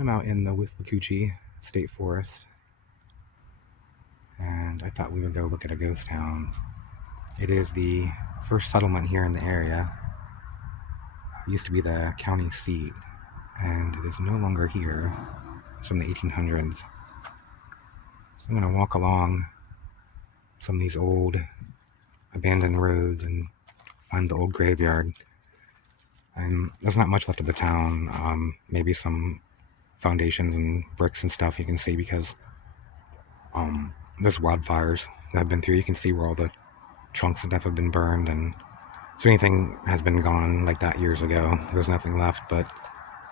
I'm out in the Wildfire State Forest, and I thought we would go look at a ghost town. It is the first settlement here in the area. It used to be the county seat, and it is no longer here. It's from the 1800s. So I'm going to walk along some of these old abandoned roads and find the old graveyard. And there's not much left of the town. Maybe some foundations and bricks and stuff you can see because there's wildfires that have been through. You can see where all the trunks and stuff have been burned, and so anything has been gone like that years ago. There's nothing left but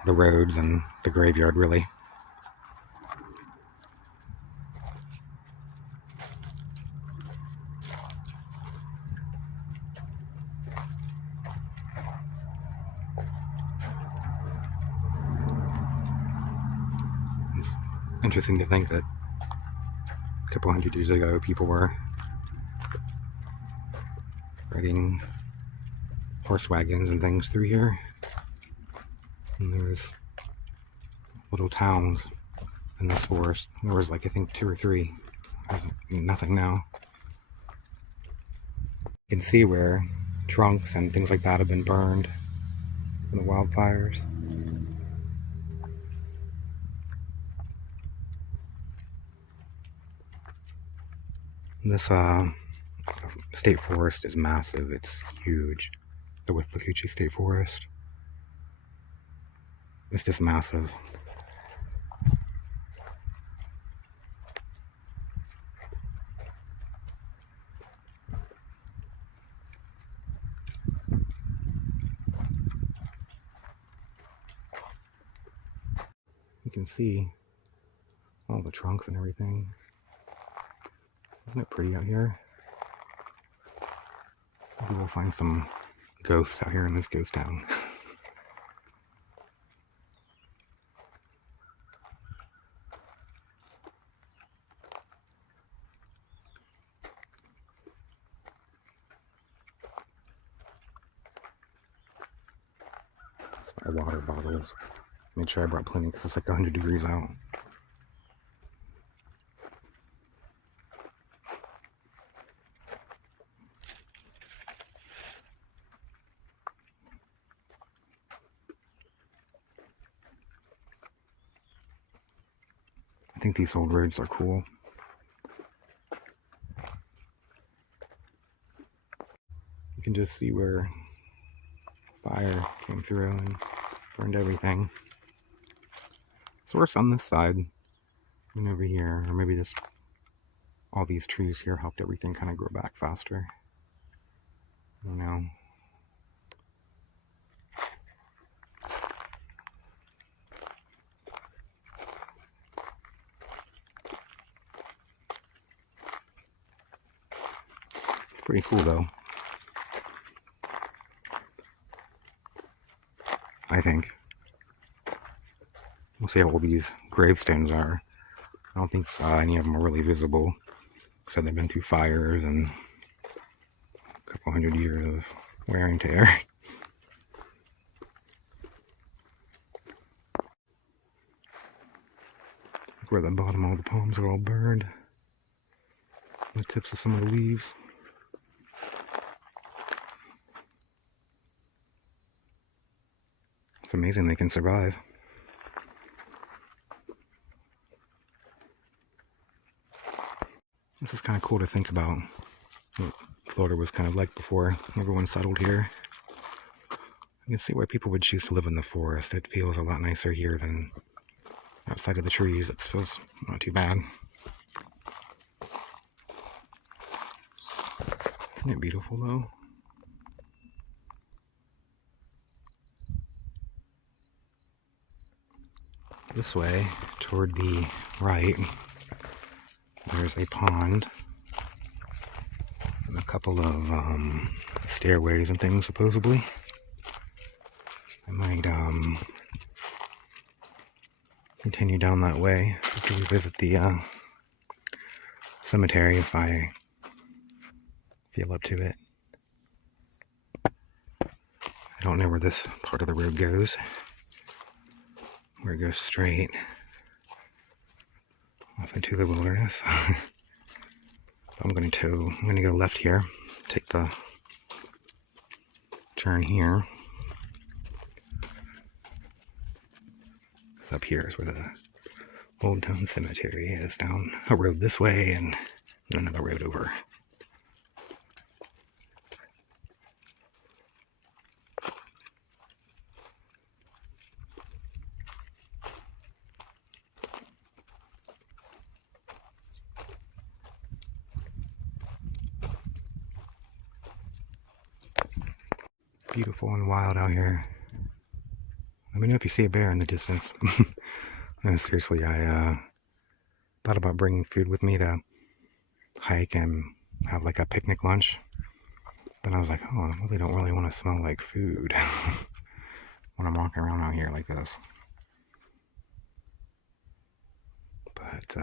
the roads and the graveyard, really. It's interesting to think that a couple hundred years ago people were riding horse wagons and things through here, and there was little towns in this forest. There was like I think 2 or 3. There's nothing now. You can see where trunks and things like that have been burned from the wildfires. This state forest is massive. It's huge. The Wildfire State Forest. It's just massive. You can see all the trunks and everything. Isn't it pretty out here? Maybe we'll find some ghosts out here in this ghost town. My water bottles. Made sure I brought plenty because it's like 100 degrees out. I think these old roads are cool. You can just see where fire came through and burned everything. So we're on this side and over here, or maybe just all these trees here helped everything kind of grow back faster. I don't know. It's pretty cool though. I think. We'll see how old these gravestones are. I don't think any of them are really visible. So they've been through fires and a couple hundred years of wear and tear. Look where the bottom of all the palms are all burned. The tips of some of the leaves. It's amazing they can survive. This is kind of cool to think about what Florida was kind of like before everyone settled here. You can see why people would choose to live in the forest. It feels a lot nicer here than outside of the trees. It feels not too bad. Isn't it beautiful though? This way, toward the right, there's a pond and a couple of stairways and things, supposedly. I might continue down that way after we visit the cemetery if I feel up to it. I don't know where this part of the road goes, where it goes straight off into the wilderness. I'm going to go left here, take the turn here. Because up here is where the Old Town Cemetery is, down a road this way and another road over. Beautiful and wild out here. Let me know if you see a bear in the distance. No, seriously, I thought about bringing food with me to hike and have like a picnic lunch. Then I was like, oh, I really don't want to smell like food when I'm walking around out here like this. But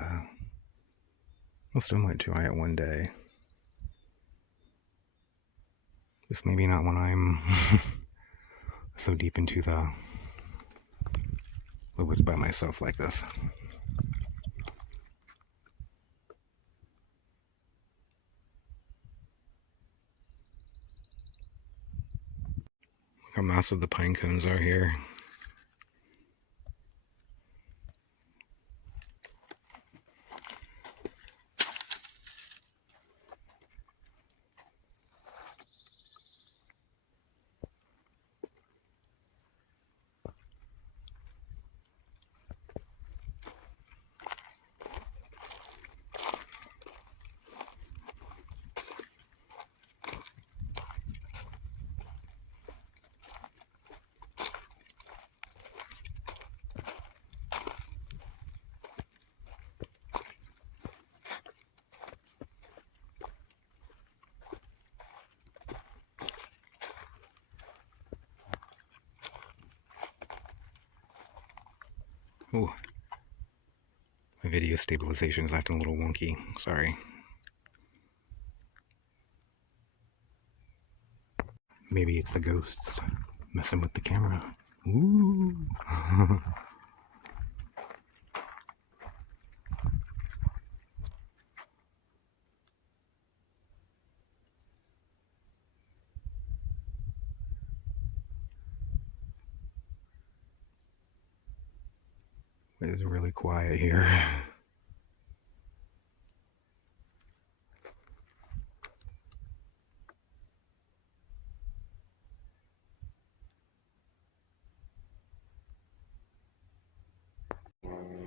I'll still might try it one day. Just maybe not when I'm so deep into the woods by myself like this. Look how massive the pine cones are here. Oh, my video stabilization is acting a little wonky. Sorry. Maybe it's the ghosts messing with the camera. Ooh. It is really quiet here.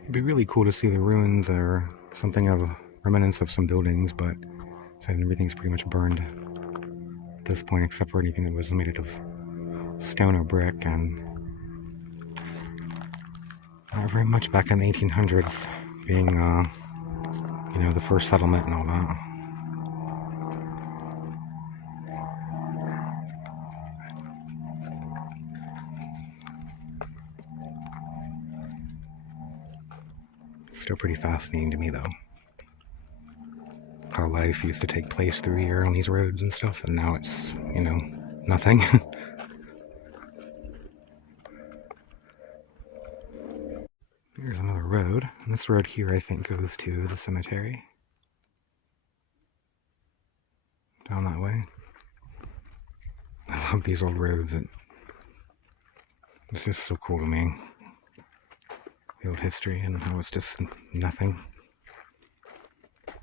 It'd be really cool to see the ruins or something of remnants of some buildings, but everything's pretty much burned at this point, except for anything that was made out of stone or brick, and not very much back in the 1800s, being, the first settlement and all that. It's still pretty fascinating to me, though. How life used to take place through here on these roads and stuff, and now it's, nothing. Here's another road, and this road here I think goes to the cemetery. Down that way. I love these old roads. It's just so cool to me. The old history and how it's just nothing. It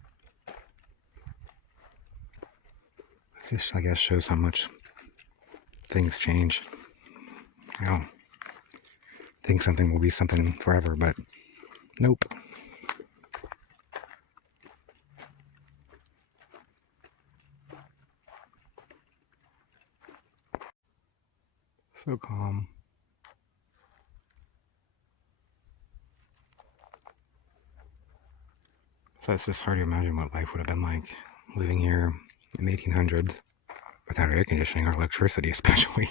just, I guess, shows how much things change. Think something will be something forever, but nope. So calm. So it's just hard to imagine what life would have been like living here in the 1800s without air conditioning or electricity, especially.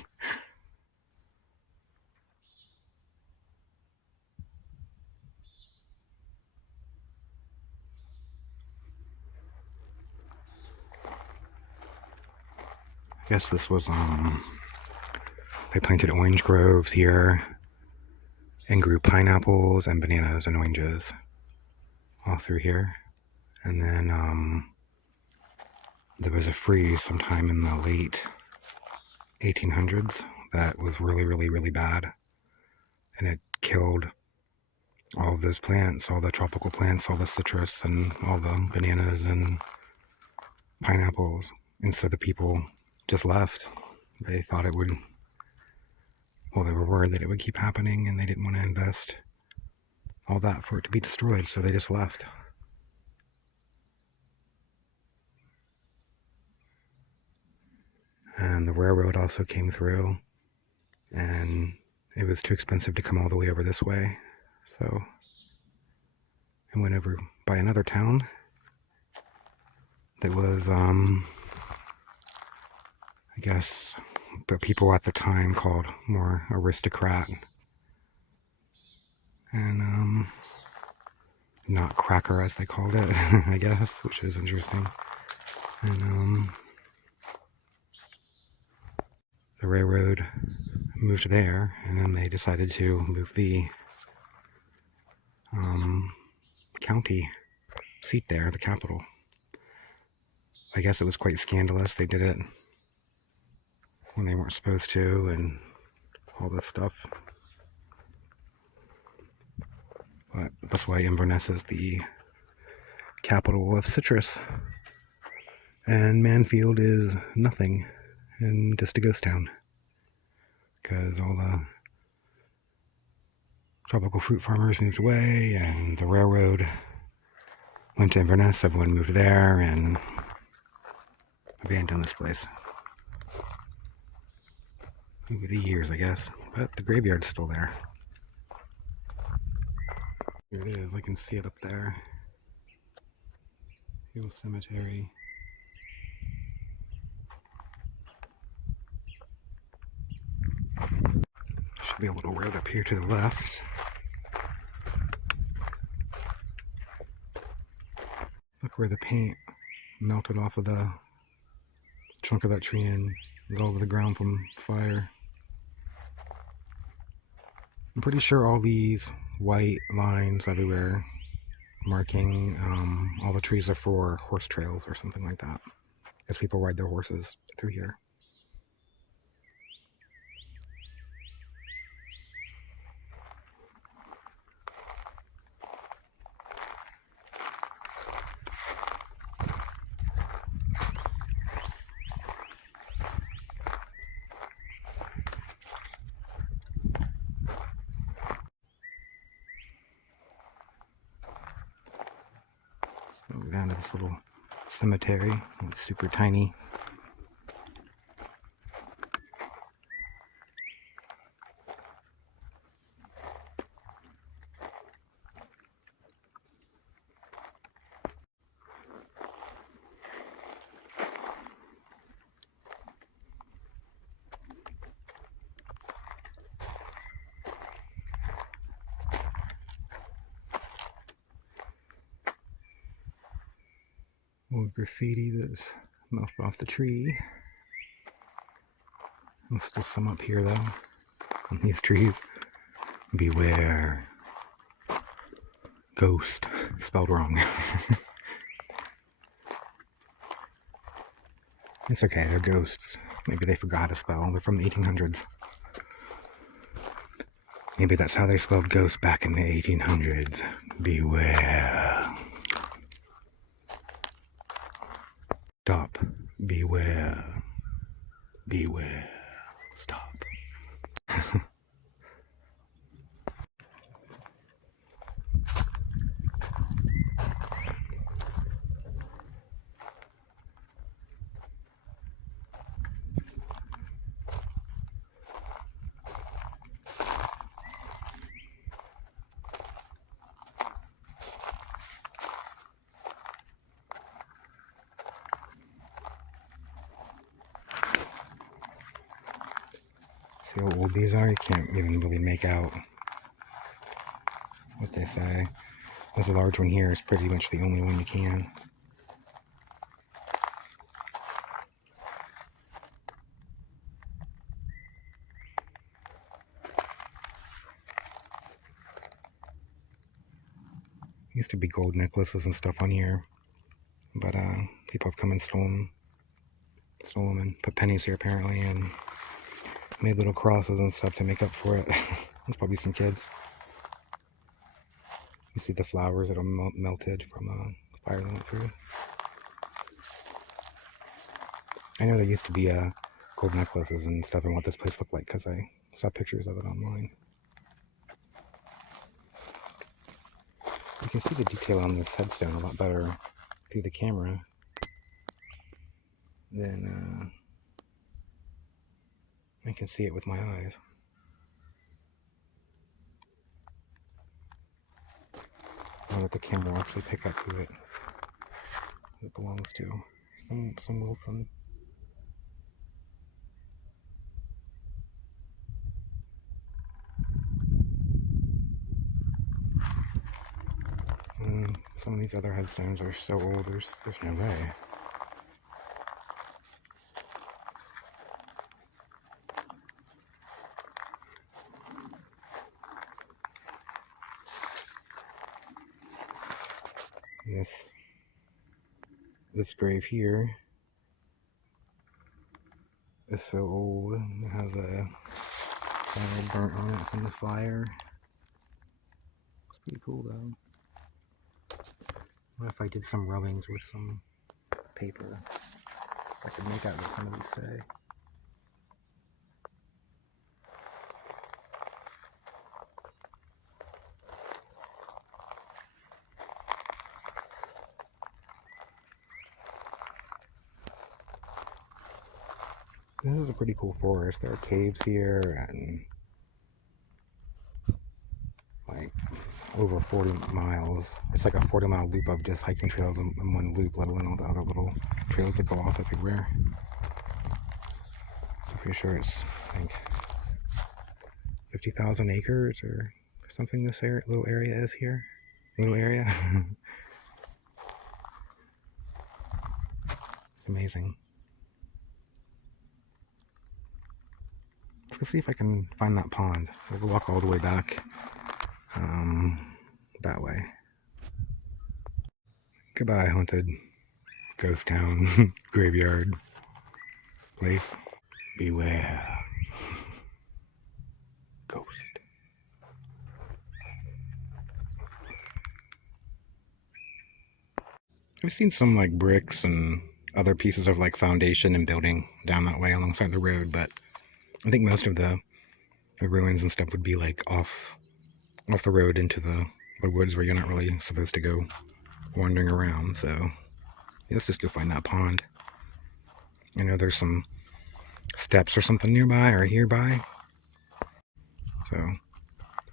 I guess this was, they planted orange groves here and grew pineapples and bananas and oranges all through here. And then there was a freeze sometime in the late 1800s that was really, really, really bad. And it killed all of those plants, all the tropical plants, all the citrus and all the bananas and pineapples. And so the people just left. They thought it would, well, they were worried that it would keep happening and they didn't want to invest all that for it to be destroyed, so they just left. And the railroad also came through, and it was too expensive to come all the way over this way, so I went over by another town that was, I guess, the people at the time called more aristocrat, and not cracker as they called it, I guess, which is interesting. And the railroad moved there, and then they decided to move the county seat there, the capital. I guess it was quite scandalous. They did it when they weren't supposed to, and all this stuff. But that's why Inverness is the capital of citrus, and Mannfield is nothing and just a ghost town, because all the tropical fruit farmers moved away, and the railroad went to Inverness. Everyone moved there and abandoned this place over the years, I guess. But the graveyard's still there. Here it is. I can see it up there. Hill Cemetery. Should be a little road up here to the left. Look where the paint melted off of the trunk of that tree and was all over the ground from fire. I'm pretty sure all these white lines everywhere marking all the trees are for horse trails or something like that, as people ride their horses through here. So we're down to this little cemetery. It's super tiny. More graffiti that's melted off the tree. There's still some up here though, on these trees. Beware. Ghost. Spelled wrong. It's okay, they're ghosts. Maybe they forgot to spell. They're from the 1800s. Maybe that's how they spelled ghost back in the 1800s. Beware. Stop. Beware. Beware. Stop. See how old these are? You can't even really make out what they say. This large one here is pretty much the only one you can. Used to be gold necklaces and stuff on here, but people have come and stolen them and put pennies here apparently, and made little crosses and stuff to make up for it. There's probably some kids. You see the flowers that are melted from the fire that went through. I know there used to be gold necklaces and stuff and what this place looked like because I saw pictures of it online. You can see the detail on this headstone a lot better through the camera than I can see it with my eyes. I let the camera actually pick up who it belongs to. Some Wilson. Some of these other headstones are so old, there's no way. This grave here is so old. It has a fire burnt on it from the fire. It's pretty cool though. What if I did some rubbings with some paper? I could make out what some of these say. This is a pretty cool forest. There are caves here and like over 40 miles. It's like a 40-mile loop of just hiking trails in one loop, let alone all the other little trails that go off everywhere. So I'm pretty sure it's, I think, 50,000 acres or something this little area is here. Little area. It's amazing. Let's go see if I can find that pond. We'll walk all the way back that way. Goodbye, haunted ghost town graveyard place. Beware. Ghost. I've seen some like bricks and other pieces of like foundation and building down that way alongside the road, but I think most of the ruins and stuff would be like off the road into the woods where you're not really supposed to go wandering around. So yeah, let's just go find that pond. I know there's some steps or something nearby or hereby. So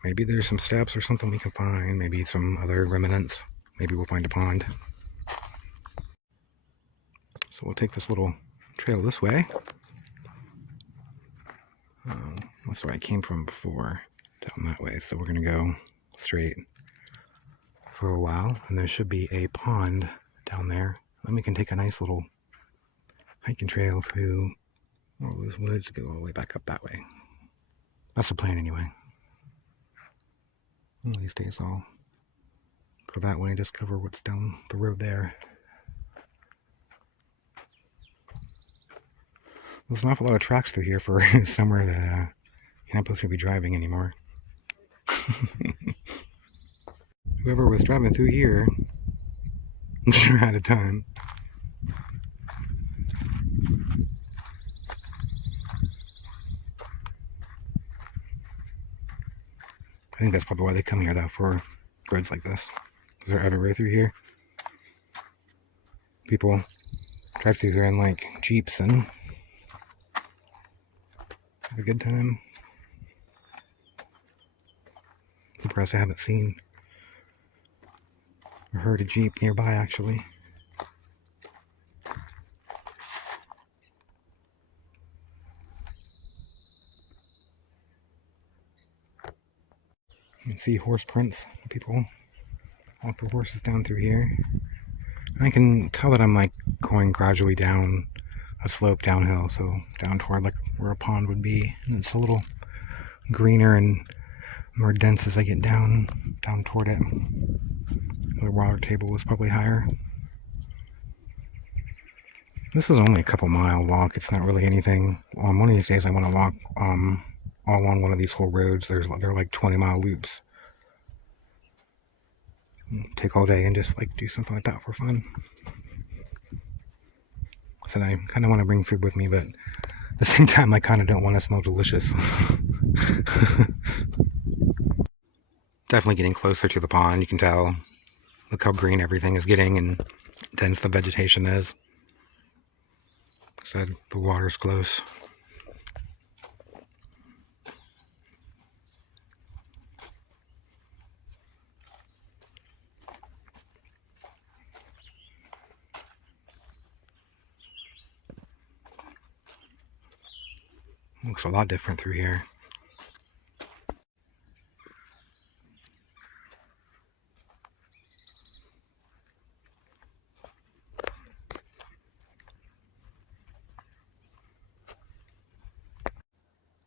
maybe there's some steps or something we can find. Maybe some other remnants. Maybe we'll find a pond. So we'll take this little trail this way. That's where I came from before, down that way. So we're going to go straight for a while, and there should be a pond down there. Then we can take a nice little hiking trail through all those woods, go all the way back up that way. That's the plan anyway. One of these days I'll go that way and discover what's down the road there. There's an awful lot of tracks through here for somewhere that you're not supposed to be driving anymore. Whoever was driving through here, I'm sure had a time. I think that's probably why they come here though, for roads like this. Because they're everywhere through here. People drive through here in like Jeeps and have a good time. Surprised I haven't seen or heard a Jeep nearby actually. You can see horse prints. People walk their horses down through here. And I can tell that I'm like going gradually down a slope downhill, so down toward like where a pond would be. And it's a little greener and more dense as I get down toward it. The water table was probably higher. This is only a couple mile walk. It's not really anything. One of these days I want to walk all along one of these whole roads. They're like 20-mile loops. Take all day and just like do something like that for fun. So I kind of want to bring food with me, but at the same time I kind of don't want to smell delicious. Definitely getting closer to the pond. You can tell. Look how green everything is getting and dense the vegetation is. Said the water's close. Looks a lot different through here.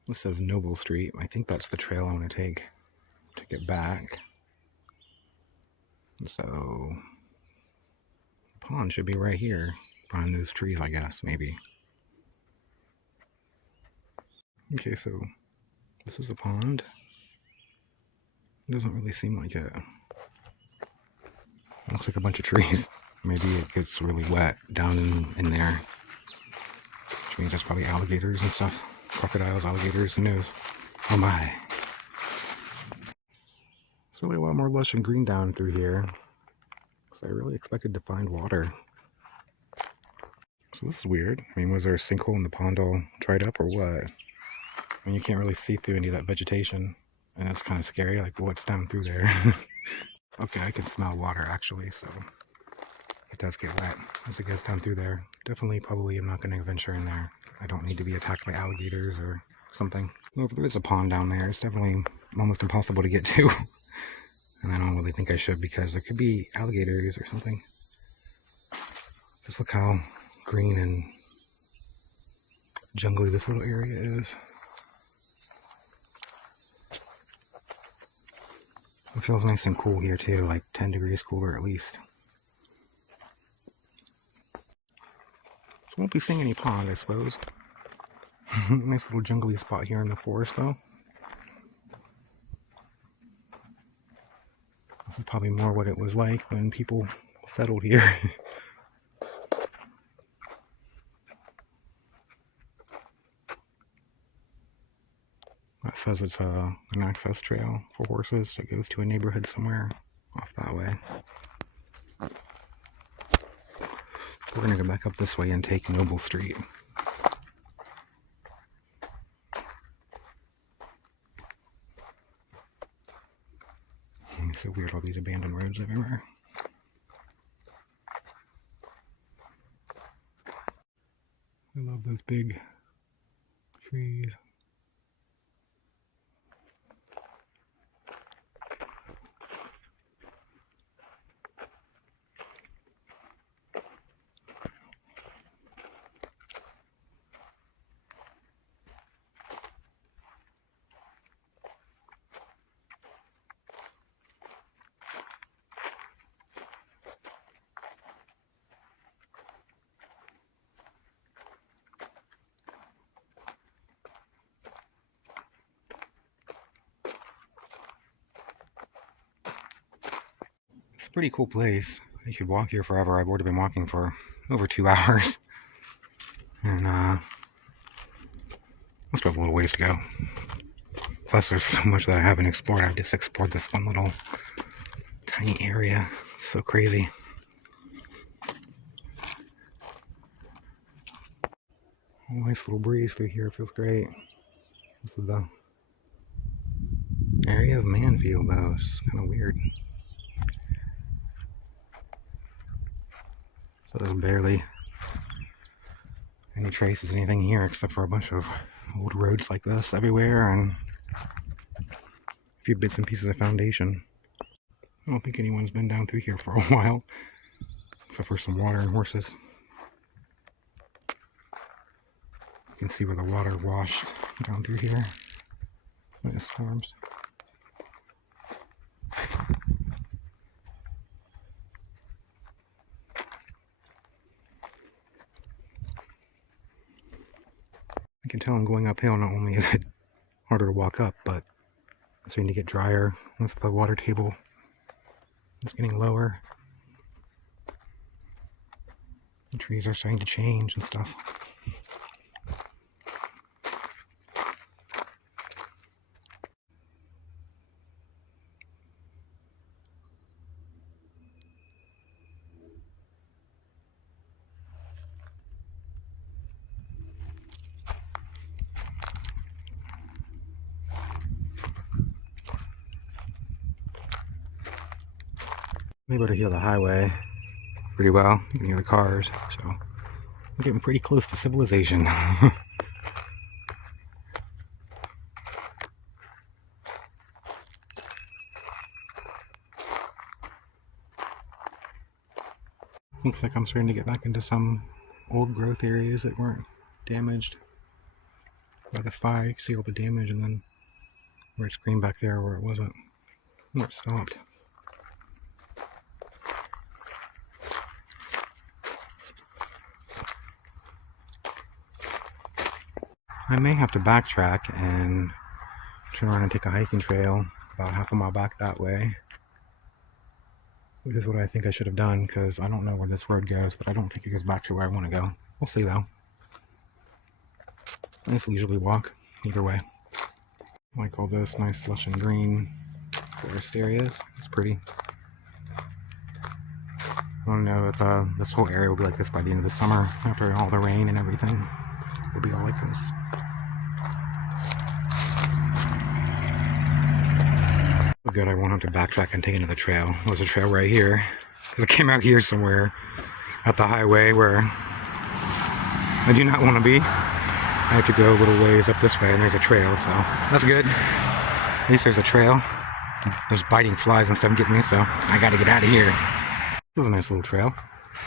This says Noble Street. I think that's the trail I want to take to get back. So, the pond should be right here, behind those trees, I guess, maybe. Okay, so this is a pond. It doesn't really seem like it. Looks like a bunch of trees. Maybe it gets really wet down in there. Which means there's probably alligators and stuff. Crocodiles, alligators, who knows? Oh my. It's really a lot more lush and green down through here. So I really expected to find water. So this is weird. I mean, was there a sinkhole and the pond all dried up or what? I mean, you can't really see through any of that vegetation. And that's kind of scary, like what's down through there. Okay, I can smell water actually, so it does get wet as it gets down through there. Definitely, probably I'm not going to venture in there. I don't need to be attacked by alligators or something. Well, if there is a pond down there, it's definitely almost impossible to get to. And I don't really think I should because there could be alligators or something. Just look how green and jungly this little area is. It feels nice and cool here too, like 10 degrees cooler at least. So won't be seeing any pond, I suppose. Nice little jungly spot here in the forest though. This is probably more what it was like when people settled here. That says it's an access trail for horses that goes to a neighborhood somewhere off that way. We're going to go back up this way and take Noble Street. It's so weird, all these abandoned roads everywhere. I love those big trees. It's a pretty cool place. You could walk here forever. I've already been walking for over 2 hours. And I still have a little ways to go. Plus there's so much that I haven't explored. I've just explored this one little tiny area. So crazy. Nice little breeze through here. Feels great. This is the area of Mannfield though. It's kind of weird. So there's barely any traces, anything here except for a bunch of old roads like this everywhere and a few bits and pieces of foundation. I don't think anyone's been down through here for a while, except for some water and horses. You can see where the water washed down through here when it storms. can tell I'm going uphill. Not only is it harder to walk up, but it's starting to get drier once the water table is getting lower. The trees are starting to change and stuff. I'm able to hear the highway pretty well. You can hear the cars, so I'm getting pretty close to civilization. Looks like I'm starting to get back into some old growth areas that weren't damaged by the fire. You can see all the damage, and then where it's green back there where it wasn't, where it stopped. I may have to backtrack and turn around and take a hiking trail about half a mile back that way, which is what I think I should have done, because I don't know where this road goes, but I don't think it goes back to where I want to go. We'll see though. Nice leisurely walk either way. I like all this nice lush and green forest areas. It's pretty. I don't know if this whole area will be like this by the end of the summer, after all the rain and everything. It'll be all like this. Good, I won't have to backtrack and take another trail. There's a trail right here. I came out here somewhere at the highway where I do not want to be. I have to go a little ways up this way, and there's a trail, so that's good. At least there's a trail. There's biting flies and stuff getting me, so I gotta get out of here. This is a nice little trail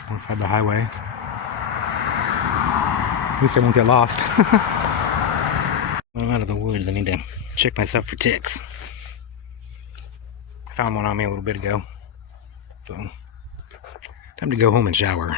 outside the highway. At least I won't get lost. When I'm out of the woods, I need to check myself for ticks. Found one on me a little bit ago. So, time to go home and shower.